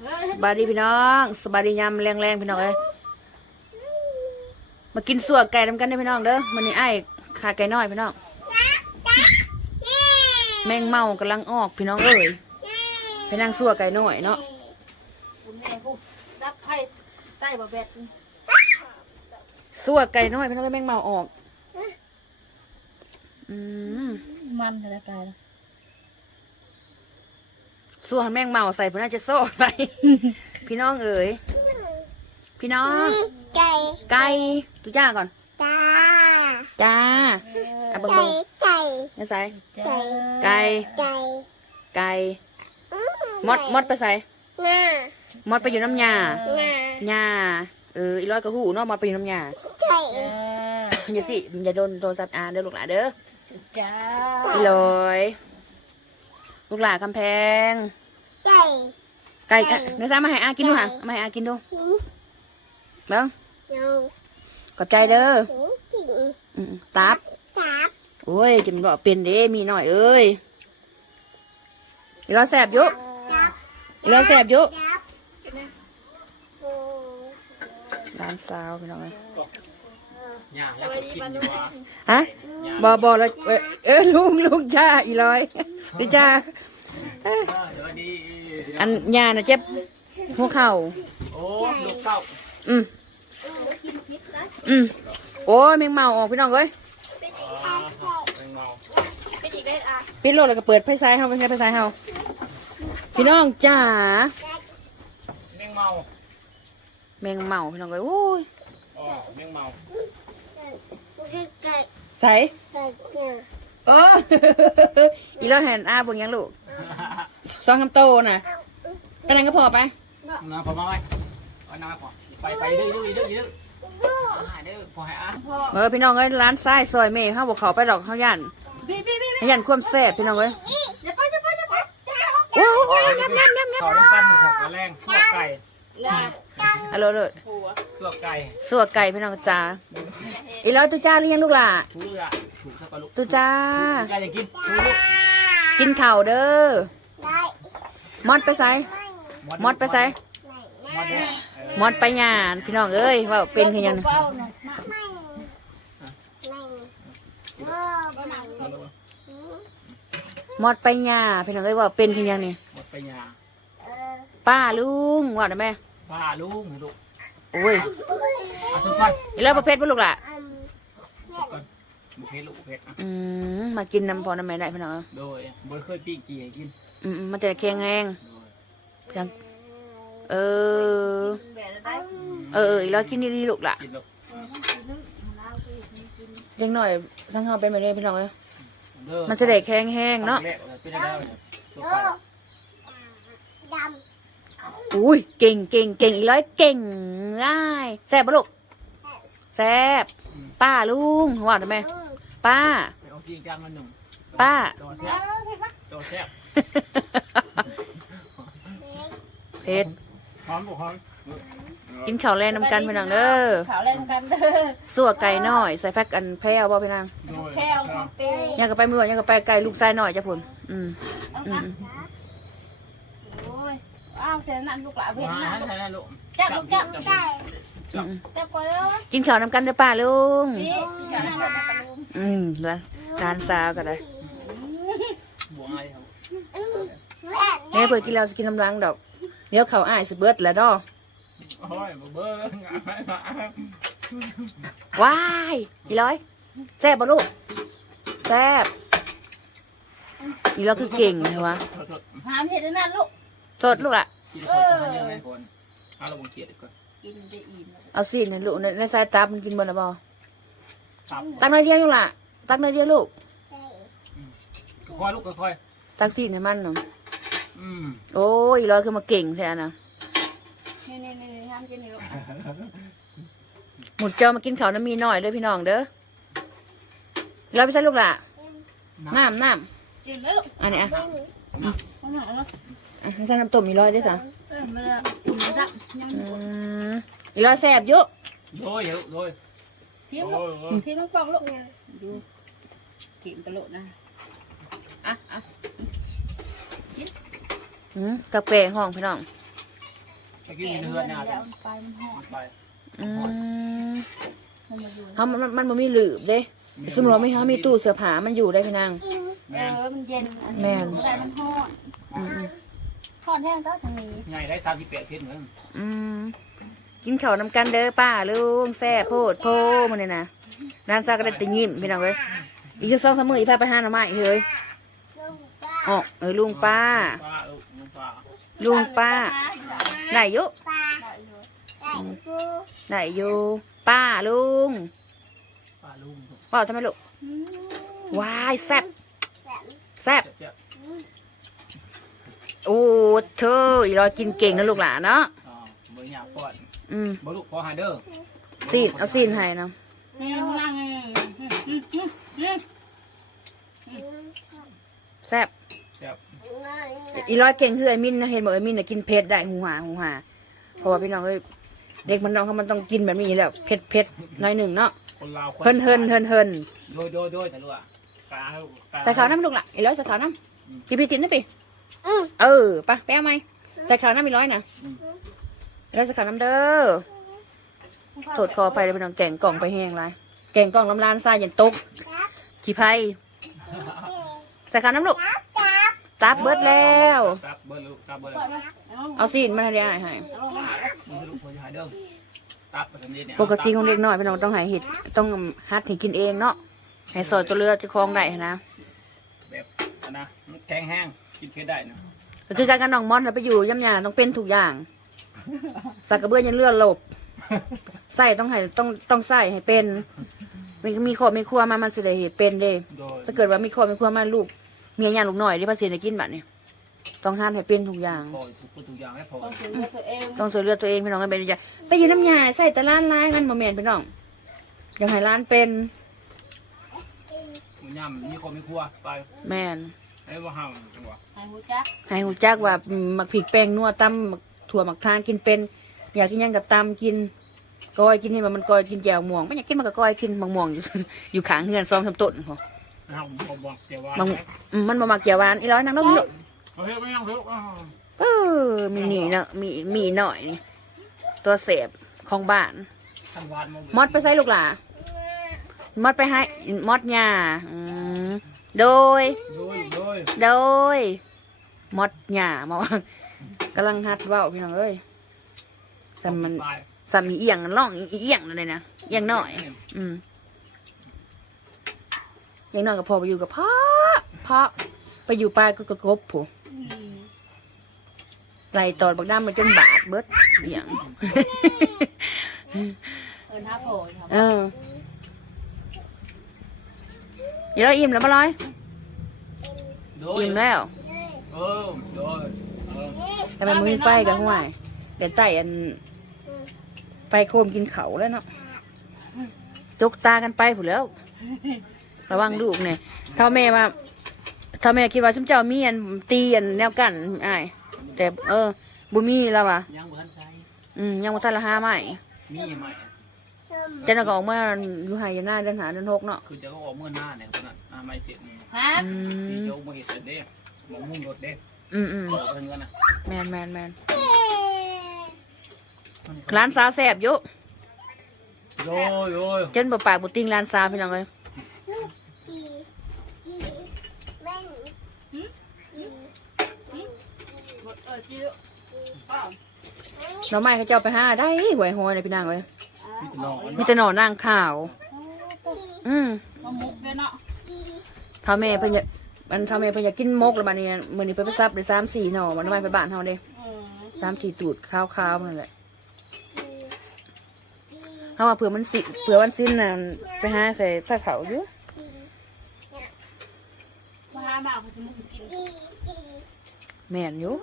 สบายดีพี่น้องสบายดียามแรงๆพี่น้องเอ้ยมากินสัวไก่นำกันเด้พี่น้องเด้อมันนี่ไอ้ายขาไก่น้อยพี่น้องแมงเมากำลังออกพี่น้องเอ้ยไปนั่งสัวไก่น้อยเนาะคุณแม่กูรับไพ่ใต้บ่แบดสัวไก่น้อยพี่น้องเอ้ยแมงเมาออกอืมมันจะได้กายแล้ว สัวให้แมงเมาใส่เพื่อน่าจะโซ่อะไร พี่น้องเอ๋ยพี่น้อง ไก่ไก่ตุจ้าก่อน จ้า จ้าอะเบิ่งไก่เบิ่งไก่นี่ใส่ไก่ไก่ไก่ไก่อืมดมดไปใส่งามดไปอยู่น้ำยางาหญ้าเอออีร้อยกระหูเนาะมดไปอยู่น้ำยาไก่อย่าสิอย่าโดนโทรศัพท์อ่านเด้อลูกหลานเด้อจ้าอีร้อย ลูกหลานคำแพง ไก่ ไก่อะเนื้อซ้ำมาให้อากินดูค่ะเอามาให้อากินดูหินเบิ้งนงขอบใจเด้อหินถิงอืมตับ ตับโอ้ยจะมันบอกเป็นเด้มีหน่อยเอ้ยอีร้อยแสบอยุตับอีร้อยแสบอยุตับโอ้ร้านสาวพี่น้องเอ้ยย่าแล้วก็กินอยู่ว่าฮะบอบอแล้วเอ้ยเออลุงลุงจ้าอีร้อยพี่จ้าเออเดี๋ยวดี อันยาน่ะเจ็บหัวเข่าโอ้ลูกเต้าอืมอืมโอ้ยแมงเมาออกพี่น้องเอ้ยอ่าเป็นเมาเป็นอีกได้อะปิดโลดแล้วก็เปิดไฟซ้ายเฮาไฟซ้ายไฟซ้ายเฮาพี่น้องจ๋าแมงเมาแมงเมาพี่น้องเอ้ยโอ้ยอ๋อแมงเมาไก่ใส่ไก่เนี่ยโอ้อีแล้วเห็นอาเบิ่งยังลูกซองคำโตน่ะ กระนั้นก็พอไปน้ำพอมาไว้เอาน้ำพอไปไปดื้อดื้อดื้อดื้อหายดื้อพอหายอะเออพี่น้องเอ้ยร้านซ้ายซอยเมย์เฮาบ่เข้าไปดอกเฮาย่านพี่พี่พี่เฮาย่านความแซ่บพี่น้องเอ้ยอย่าไปอย่าไปอย่าไปโอ้โหยำยำยำยำต่อน้ำกันครับแรงสวกไก่ลาอะโลเลยผัวสวกไก่สัวไก่พี่น้องจ๋าอีแล้วตุจ้าหรือยังลูกล่ะถูเรือถูสักกะลุกตุจ้าไก่จะกินถูลูกกินข้าวเด้อได้มอดไปไส มอดไปไสมอดเนี่ยมอดไปงานพี่น้องเอ้ยว่าเป็นคือหยังเป้าหน่อยไม่ไม่โอ้บ้ามอดไปงานพี่น้องเอ้ยว่าเป็นคือหยังนี่หมดไปยาเออป้าลุงว่าได้ไหมป้าลุงลูกโอ้ยเอาสุดก่อนอีแล้วประเภทบ่ลูกล่ะอืมบุเพลูกบุเพอะอืมมากินน้ำพอน้ำแม่ได้พี่น้องเอ้ยโดยบ่เคยปิ้งกี่ให้กินอืมมันจะแข็งแรงโด ยยังเออแบดได้เออ เอออีแล้วกินดีๆลูกล่ะ กินลูกยังหน่อยทั้งเฮาเป็นแบบนี้พี่น้องเอ้ยเด้อมันจะได้แข็งแห้งเนาะแรกเป็นได้เลยตัวโอ้ไก่ดอุ้ยเก่งเก่งเก่งอีร้อยเก่งง่ายแซ่บปะลูกแซ่บป้าลุงว่าได้ไหมำอืมป้า ไปเอาจริงจังมันหนุ่มป้าโดนแซ่บโดนแซ่บ เผ็ดหอมบุหอมกินข้าวแล่น้ำกันพี่น้องเด้อขาวแรงกันเด้อสัวไก่น้อย ใส่แพ็กอันแพ้วบ่พี่นางโดยแค่เอาเปยังก็ไปมือยังก็ไปไก่ลูกชายน้อยจ้ะพุ่นอืมอืมโอ้ยอ้าวเสียนั่นลูกหลานเห็นมานั่นใช่แล้วลูกจับลูกจับไก่อืมจับก่อนแล้วกินข้าวน้ำกันเด้อป้าลุงพี่จับนั่นจับกระลุมอืมแล้วร้านสาวก็ได้บวงอะไรครับอืมแม่แม่เปิดกินแล้วสิกินน้ำลังดอก เดี๋ยวเขาวอ้ายสิเบิดแล้วเนาะโอ้ยเบิ้งว้ายอีร้อยแซ่บบ่ลูกแซ่บอีร้อยคือเก่งเลยวะหามเห็นนั่นลูก สดลูกล่ะกินคนทำยังไงคนเอาเราบงเกียดก่อนกินได้อิ่มเอาสิในลูกในในสายตามันกินบ่ละบ่ตับตักหน่อยเดียวลูกล่ะตักหน่อยเดียวลูกไก่ค่อยลูกค่อยตักสิให้มันเนาะ อืมโอ้ยอีร้อยคือมาเก่งแท้นะนี่นี่นี่ห้ามกินนี่ลูกหมุดเจ้ามากินข้าวน้ำมีหน่อยเด้อพี่น้องเด้อเราไปใส่ลูกล่ะน้ำน้กินแล้วลูกำอันนี้อะมันหนาวแล้วอะใส่น้ำต้มอีร้อยด้วยสะเออมาละกินมาละยังอืมอีร้อยแซ่บเยอะโดยเยอะโดยทีมลูกทีมลูกฟองลูกดูกินกระโหลกนะอะอะ อืมกาแฟห้องพี่น้องไปกินเนื้อเนี่ยแล้วมันไปมันหอดไปอืมมันมาอยู่เฮามันมันมันบ่มีหลืบเด้สมมุติว่าไม่เฮามีตู้เสื้อผ้ามันอยู่ได้พี่นาง เออมันเย็นอันแม่นแต่มันหอดอืมหอดแห้งก็ทางนี้ไงได้สามสิบแปดเทศเหมือนๆอืมกินข้าวนำกันเด้อป้าลุงแซ่บโพดโพมื้อนี้นะร้านซาก็ได้แต่ยิ้มพี่น้องเอ้ยอีกจักสองสามมื้ออีพาไปหาหน่อไม้เฮ้ยออกเออลุงป้า ป้าเออลุงป้า ลุงป้าได้อยู่ได้อยู่ได้อยู่ป้าลุงป้าลุงเปล่าทำไมลูกอืมวายแซ่บแซ่บเจ็บโอ้เธออีรอยกินเก่งนะลูกหลานเนาะอ๋อเบอร์หยาบก่อนอืมบรุขอหาเด้อซีนเอาซีนให้นะนี่ข้างล่างนี่อืมอืมอืมอืมแซ่บแซ่บ อีร้อยเก่งคือไอ้มินนะเห็นบอกไอ้มินน่ะกินเผ็ดได้หูหาหูหาเพราะว่าพี่น้องเอ้ยเด็กมันน้องเขามันต้องกินแบบนี้อยู่แล้วเผ็ดเผ็ดหน้อยหนึ่งเนาะคนลาวคนเฮินเฮินเฮินเฮินโดยโดยโดยแต่รู้อะกาาใส่ขาวน้ำลูกละอีร้อยใส่ขาวน้ำพี่พี่จินนะพี่เออไปไปเอาไหมใส่ขาวน้ำอีร้อยนะอีร้อยใส่ขาวน้ำเด้อโทษคอไปเลยพี่น้องแกงกล่องไปแห้งไรแกงกล่องลำลานทรายยันตกขี้ไผ่ใส่ขาวน้ำลูก ตับเบิดแล้วครับเบอร์ลูกครับเบอร์ปล่อยมาเอาเอาซีนมาให้ได้ให้เอาลงมาหาแล้วมึงลูกคนหาเด้อตับไปทำนี้เนี่ยปกติของเด็กน้อยพี่น้องต้องใหาเห็ดต้องฮัดให้กินเองเนาะให้สอดตัวเรือจะคลองได้นะแบบอันนะมันแข็งแห้งกินเผ็ดได้นะก็คือการกันน้องมอนน่ะไปอยู่ย่ำยาต้องเป็นทุกอย่าง สักกระเบื้อยันเลือดหลบใส่ต้องให้ต้องต้องใส่ให้เป็นมันก็มีครอบมีครัวมามันสิเลยเหตุเป็นเด้โดยถ้าเกิดว่ามีครอบมีครัวมาลูกเมียยานลูกหน่อยที่พระเสียจะกินบัดเนี่ยต้องหัดให้เป็นทุกอย่าง พอทุกคนทุกอย่างให้พอต้องถือว่าตัวเองต้องช่วยเหลือตัวเองพี่น้องกันเป็นอย่าไปอยู่น้ำยาใส่แต่ร้านร้ายมันโมเมนพี่น้องอยังให้ร้านเป็นมันย่ำมีคนมีครัวไปแมนไอ้ว่าห้ามจังหวะให้หูจักให้หูจักว่าอืมมักผิกแป้งนัวตำมักถั่วมักทางกินเป็น อยากกินหยังกับตำกินก้อยกินนี่มันมันก้อยกินแจ่วม่วงไม่อยากกินมันก็ก้อยกินมังม่วงอยู่ อยู่ขางเฮือนซองสามต้นพอ ห้ามผมบอกเดี๋ยวว่ามังอืมมันบ่มักแจ่วหวานอีร้อยนางน้องลูกเฮ้ยไม่ยังเถอะเออมีหนีเนาะมีมีหน่อยนี่ตัวเสพของบ้านทางวานมอดไปใส่ลูกหล่ะมอดไปให้มอดหญ้าอืมโดย โดยโดยโดยมอดหญ้ามาว่างกำลังฮัดเว้าพี่น้องเอ้ยแต่มันไปสามีเอียงล่องอีเอียงนั่นเลยนะเอียงหน่อย อืมเอียงหน่อยกับพ่อไปอยู่กับพ่อพ่อไปอยู่ปลายก็กระกบผู้อืมไหลตอดบักด้ามมันจนบาดเบิดเอียงเอินห้าโผล่ครับเออเดี๋ยวเราอิ่มแล้วปะร้อยโดยอิ่มแล้วเออโดยเออแต่มันมีไฟกับห้วยเดี๋ยวไต่อันไฟโคมกินเขาแล้วเนาะจกตากันไปผู้แล้ว ระวังลูกเนี่ยเท่าแม่ว่าเท่าแม่คิดว่าชุมเจ้ามีอันตีอันแนวกันอ้ายแต่เออบุมีแล้วว่ะยังเหมือนใจอืมยังบ่ทันละห้าใหม่มีไหมเจ้าหน้าก็ออกมาอยู่ไห้อยู่หน้าเดินหาเดินหกเนาะคือจะก็ออกเมื่อหน้าเนี่ยคนนั้นอ่าไม่เสร็จฮะอืที่มเจ้ามาเห็นเด้มองมุ่งรถเด้อืมอืมเปิดเงินนะแมนแมนแมนร้านสาวแสบอยู่โดยโดยจนบ่ปากบ่ติงร้านสาวพี่น้องเอ้ย เออจิ้ว หน่อไม้เขาเจ้าไปหาได้หวยหอยเลยพี่นางเอ้ยมีแต่นอนมีแต่หน่อนางขาว อืมมามุกด้วยเนาะเท่าแม่เพิ่นอยากมันเท่าแม่เพิ่นอยากกินมกแล้วบัดนี้มื้อนี้เพิ่นไปซับได้สามสี่หน่อมันเอาไม้ไปบ้านเฮาเด้อืมสามสี่ตูดขาวๆนั่นแหละเฮาว่าเผื่อมันสิเผื่อวันสิ้นน่ะไปหาใส่ผ้าขาวอยู่มาหามาเขาจะมุกกินแม่นอยู่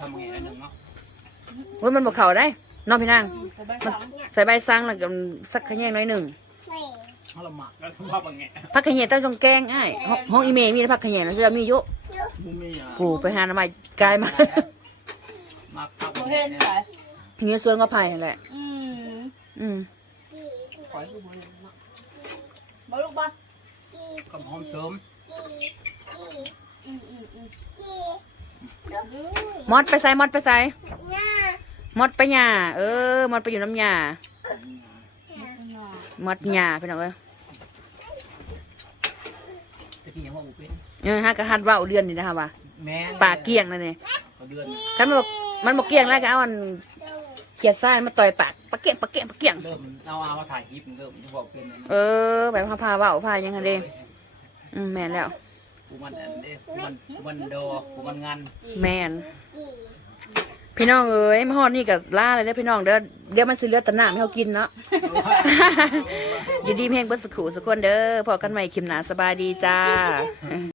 ทำไงอันหนึ่งเนาะเว้ยมันบ่เข้าได้เน้องพี่นางใส่ใบสังใส่ใบซังแล้วก็สักขะแยงหน้อยหนึ่งเขาละหมักแล้วว่าบางแง่ผักขะแยงต้องต้องแกงอ้ายห้องห้องอีเมมีแต่ผักขะแยงนะจะมีเยอะมุมมีอะปู่ไปหาหน่อไม้กายมาหมักครับโมเห็นไหมเงี้ยส่วนก็ไผ่นั่นแหละอืมอืมขอให้ดูโมเห็นเนาะมาลูกบ้านกับหอมเสริมอื มอืมอืมมอดไปใส่มอดไปใส่มมดไปหญ้าเออมดไปอยู่น้ำหญ้ามดหญ้าพี่น้องเอ้ยจะกินยังว่าอุเป็นเออฮะกะฮัดเว่าเดือนนี่นะคะว่าแม่ปากเกี้ยงนั่นนี่เขาเดือนถ้ามันบอกมันบอกเกี้ยงแล้วก็เอาอันเขียดซ้ายมาต่อยปากปากเกี้ยงปากเกี้ยงปากเกี้ยงเริ่มเอาเอามาถ่ายคลิปเริ่มจะบอกเป็นเออแบบพาพาเว่าพายังไงเด้อืมแม่นแล้ว กูมันอันเด้กูมันกูมันโดกูมันงานแม่นพี่น้องเอ้ยมาฮอดนี่กับล่าเลยเด้อพี่น้องเด้อเดี๋ยวมันสิเหลือแตะน้ำให้เขากินเนาะ อย่าดีเพลงเบิดสักครู่สักคนเด้อพอกันใหม่คลิปหนาสบายดีจ้า